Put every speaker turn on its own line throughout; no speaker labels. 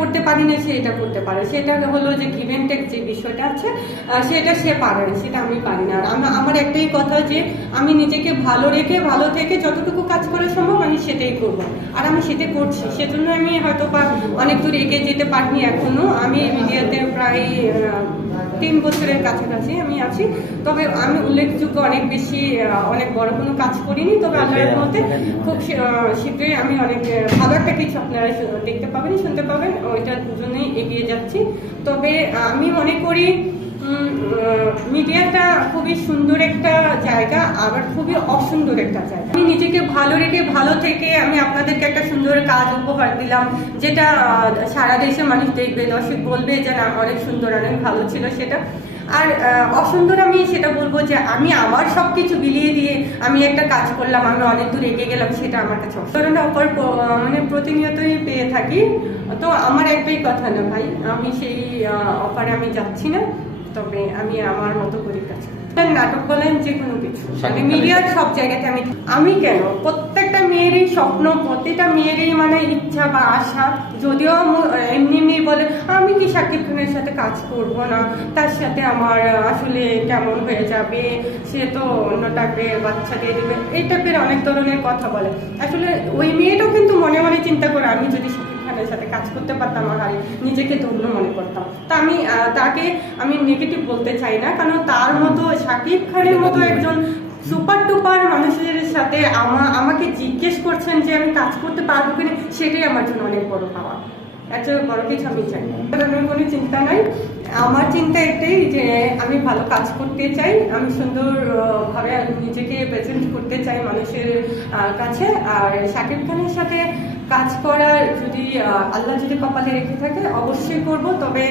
করতে পারি না সে এটা করতে পারে। সেটা হলো যে গিভেন্টেক যে বিষয়টা আছে সেটা সে পারে না, সেটা আমি পারি না। আর আমার একটাই কথা যে আমি নিজেকে ভালো রেখে ভালো থেকে যতটুকু কাজ করা সম্ভব আমি সেটাই করব। আর আমি সেটা করছি সেজন্য আমি হয়তো বা অনেক দূর এগিয়ে যেতে পারিনি এখনও। আমি মিডিয়াতে প্রায় তিন বছরের কাছাকাছি আমি আছি। তবে আমি উল্লেখযোগ্য অনেক বেশি অনেক বড় কোনো কাজ করিনি। তবে আল্লাহর মধ্যে খুব আহ, শীঘ্রই আমি অনেক ভালো একটা কিছু আপনারা দেখতে পাবেন শুনতে পাবেন। ওইটার জন্যই এগিয়ে যাচ্ছি। তবে আমি মনে করি মিডিয়াটা খুবই সুন্দর একটা জায়গা, আবার খুবই অসুন্দর একটা জায়গা। আমি নিজেকে ভালো রেখে ভালো থেকে আমি আপনাদেরকে একটা সুন্দর কাজ উপহার দিলাম, যেটা সারা দেশে মানুষ দেখবে, দর্শক বলবে যে, না, অনেক সুন্দর, অনেক ভালো ছিল সেটা। আর অসুন্দর আমি সেটা বলব যে, আমি আমার সব কিছু বিলিয়ে দিয়ে আমি একটা কাজ করলাম, আমি অনেক দূর এগিয়ে গেলাম, সেটা আমার কাছে ধরনের অফার মানে প্রতিনিয়তই পেয়ে থাকি। তো আমার একটাই কথা না ভাই, আমি সেই অফারে আমি যাচ্ছি না। তবে আমি আমার মতো করে কাজ নাটক বলেন যে কোনো কিছু। মানে মিডিয়ার সব জায়গাতে আমি আমি কেন? প্রত্যেকটা মেয়েরই স্বপ্ন প্রতিটা মেয়েরই মানে ইচ্ছা বা আশা। যদিও এমনি এমনি বলে আমি কি শাকিব খানের সাথে কাজ করব না? তার সাথে আমার আসলে কেমন হয়ে যাবে? সে তো অন্যটাকে বাচ্চা দিয়ে দেবে। এই টাইপের অনেক ধরনের কথা বলে। আসলে ওই মেয়েটাও কিন্তু মনে মনে চিন্তা করে আমি যদি শাকিব সাথে কাজ করতে পারতাম আর নিজেকে ধন্য মনে করতাম। তা আমি তাকে আমি নেগেটিভ বলতে চাই না কারণ তার মতো শাকিব খানের মতো একজন সুপার টুপার মানুষের সাথে আমা- আমাকে জিজ্ঞেস করছেন যে আমি কাজ করতে পারব কিনা সেটাই আমার জন্য অনেক বড় পাওয়া। চেয়ে বড় কিছু আমি চাই না। আমার কোনো চিন্তা নাই। আমার চিন্তা এটাই যে আমি ভালো কাজ করতে চাই আমি সুন্দর আহ, ভাবে নিজেকে প্রেজেন্ট করতে চাই মানুষের কাছে। আর শাকিব খানের সাথে কাজ করার যদি আল্লাহ যদি কপালে রেখে থাকে, অবশ্যই করব। তবে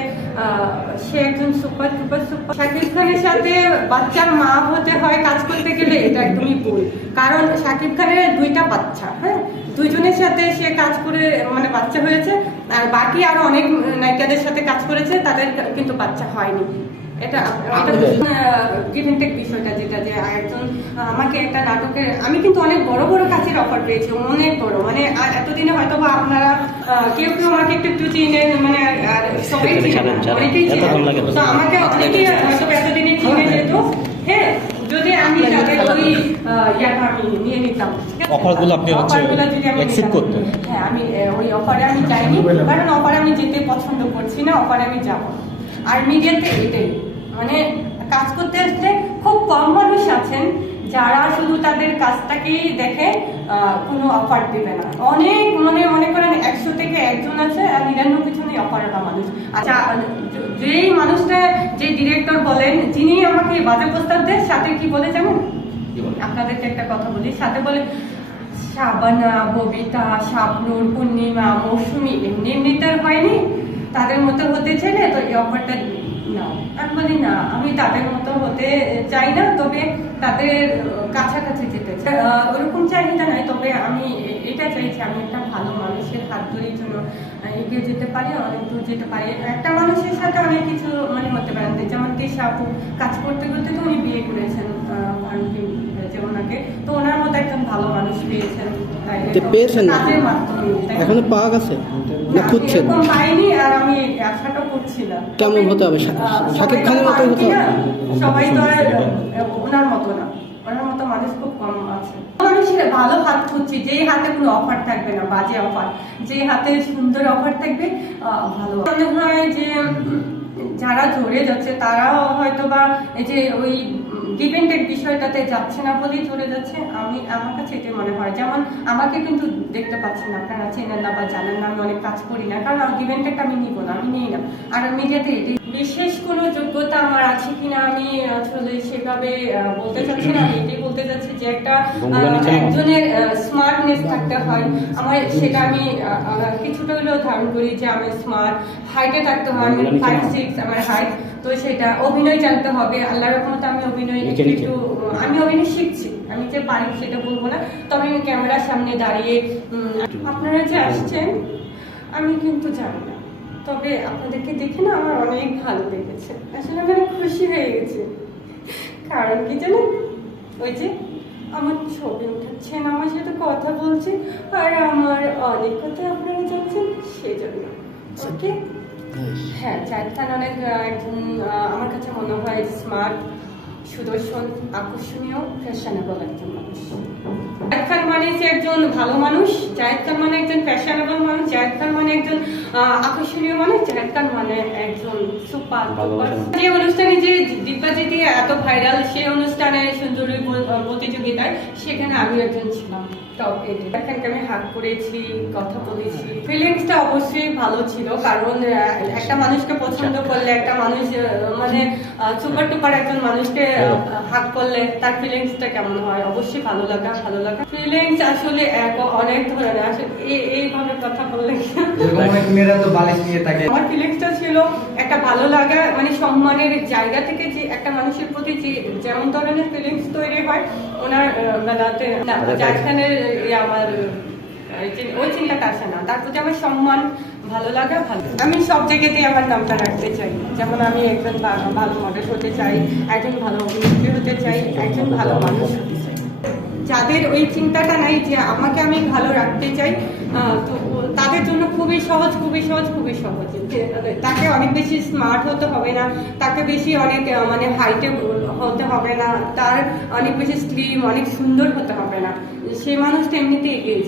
সে একজন সুপার সুপার সুপার। শাকিব খানের সাথে বাচ্চার মা হতে হয় কাজ করতে গেলে, এটা একদমই ভুল। কারণ শাকিব খানের দুইটা বাচ্চা হ্যাঁ? দুইজনের সাথে সে কাজ করে মানে বাচ্চা হয়েছে। আর বাকি আরও অনেক নায়িকাদের সাথে কাজ করেছে, তাদের কিন্তু বাচ্চা হয়নি। এটা গিভেন্টেক বিষয়টা যেটা যে একজন আমাকে একটা নাটকের আমি কিন্তু অনেক বড় বড় কাজের অফার পেয়েছি অনেক বড় মানে এতদিনে হয়তো বা আপনারা কেউ কেউ আমাকে একটু একটু চিনেন মানে সবাই চিনেন
ছাড়েন, ছাড়েন।
অনেকেই চিনেন
এতক্ষণ লাগে না।
তো আমাকে অনেকেই হয়তো এতদিনে চিনে যেত হ্যাঁ যদি আমি তাদের ওই ইয়াটা আমি নিয়ে নিতাম?
অফারগুলো আপনি হচ্ছে করতেন।
হ্যাঁ আমি ওই অফারে আমি যাইনি কারণ অফারে আমি যেতে পছন্দ করছি না অফারে আমি যাব আর মিডিয়াতে এটাই করতে আসলে খুব কম মানুষ আছেন যারা শুধু তাদের কাজটাকেই দেখে কোনো অফার দেবে না। অনেক মানে মনে করেন একশো থেকে একজন আছে আর নিরানব্বই জনই অফারটা মানুষ। আচ্ছা যেই মানুষটা যে ডিরেক্টর বলেন যিনি আমাকে বাজার প্রস্তাব দেন সাথে কি বলে জানেন? আপনাদেরকে একটা কথা বলি সাথে বলে শাবানা ববিতা শাবনুর পূর্ণিমা মৌসুমি এমনি এমনিতে আর হয়নি। তাদের মতো হতে চাইলে তো এই অফারটা নাও আমি বলি না আমি তাদের মতো হতে চাই না তবে তাদের কাছাকাছি যেতে চাই। ওরকম চাহিদা নাই তবে আমি এটা চাইছি আমি একটা ভালো মানুষের হাত ধরেই জন্য এগিয়ে যেতে পারি অনেক দূর যেতে পারি। একটা মানুষের সাথে অনেক কিছু মানে হতে পারে যেমন তেশা আপু কাজ করতে করতে তো উনি বিয়ে করেছেন আহ, ফারুকি যে ওনাকে তো ওনার মতো একজন ভালো মানুষ পেয়েছেন।
যে পেয়েছেন
না?
এখনও পাওয়া গেছে? না খুঁজছেন? কেমন হতে হবে? শাকিব? খানের মতো হতে হবে?
সবাই তো ওনার মতো না। ওনার মতো মানুষ খুব কম আছে। মানুষের ভালো হাত খুঁজছি যেই হাতে কোনো অফার থাকবে না বাজে অফার যে হাতে সুন্দর অফার থাকবে ভালো। মনে হয় যারা ঝরে যাচ্ছে, তারাও হয়তো বা এই যে ওই ডিপেন্ডেন্ট বিষয়টাতে যাচ্ছে না বলেই ঝরে যাচ্ছে, আমি, আমার কাছে এটাই মনে হয়। যেমন আমাকে কিন্তু দেখতে পাচ্ছেন না আপনারা চেনেন না বা জানেন না, আমি অনেক কাজ করি না, কারণ ডিপেন্ডেন্ট আমি নিব না, আমি নিই না। আর মিডিয়াতে এটাই বিশেষ কোনো যোগ্যতা আমার আছে কিনা আমি আসলে সেভাবে বলতে চাচ্ছি না আমি এটাই বলতে চাচ্ছি যে একটা। একজনের স্মার্টনেস থাকতে হয়। আমার সেটা আমি কিছুটা হলেও ধারণ করি যে আমি স্মার্ট হাইটে থাকতে হয় আমি ফাইভ সিক্স আমার হাইট তো সেটা অভিনয় জানতে হবে। আল্লাহর রহমতে আমি অভিনয় একটু আমি অভিনয় শিখছি। আমি যে পারি সেটা বলব না। তবে আমি ক্যামেরার সামনে দাঁড়িয়ে আপনারা যে আসছেন আমি কিন্তু জানি না। তবে আপনাদেরকে দেখে না আমার অনেক ভালো লেগেছে। আসলে অনেক খুশি হয়ে গেছে। কারণ কি জানেন? ওই যে আমার ছবি উঠাচ্ছেন আমার সাথে কথা বলছে আর আমার অনেক কথা আপনারা জানছেন সেজন্য। ওকে হ্যাঁ। জাহিদ খান অনেক একজন আমার কাছে মনে হয় স্মার্ট সুদর্শন আকর্ষণীয় ফ্যাশনেবল একজন মানুষ। জাহিদ খান মানে যে একজন ভালো মানুষ জাহিদ খান মানে একজন ফ্যাশনেবল মানুষ জাহিদ খান মানে একজন আকর্ষণীয় মানুষ জাহিদ খান মানে একজন সুপার। যে অনুষ্ঠানে যে দিব্যাজিতি এত ভাইরাল সেই অনুষ্ঠানে সুন্দরী প্রতিযোগিতায় সেখানে আমি একজন ছিলাম এখানকে আমি হাত করেছি কথা বলেছি। ফিলিংসটা অবশ্যই ভালো ছিল কারণ একটা মানুষকে পছন্দ করলে একটা মানুষ মানে সুপার টুপার একজন মানুষকে হাক করলে তার ফিলিংসটা কেমন হয়? অবশ্যই ভালো লাগা ভালো লাগা। ফিলিংস আসলে এক- অনেক ধরনের আসলে এই- এইভাবে কথা বললে
যেরকম অনেক মেয়েরা তো বালিশ নিয়ে থাকে।
আমার ফিলিংসটা ছিল একটা ভালো লাগা মানে সম্মানের জায়গা থেকে যে একটা মানুষের প্রতি যে যেমন ধরনের ফিলিংস তৈরি হয় ওনার আহ, বেলাতে না যেখানে আমার ওই চিন্তাটা আসে না। তার প্রতি আমার সম্মান ভালো লাগা ভালো। আমি সব জায়গাতেই আমার নামটা রাখতে চাই। যেমন আমি একজন ভালো মডেল হতে চাই একজন ভালো অভিনেত্রী হতে চাই একজন ভালো মানুষ হতে চাই। যাদের ওই চিন্তাটা নাই যে আমাকে আমি ভালো রাখতে চাই তো তাদের জন্য খুবই সহজ খুবই সহজ খুবই সহজ। তাকে অনেক বেশি স্মার্ট হতে হবে না, তাকে বেশি অনেক মানে হাইটে হতে হবে না, তার অনেক বেশি স্লিম অনেক সুন্দর হতে হবে না। সে মানুষটা এমনিতে এগিয়ে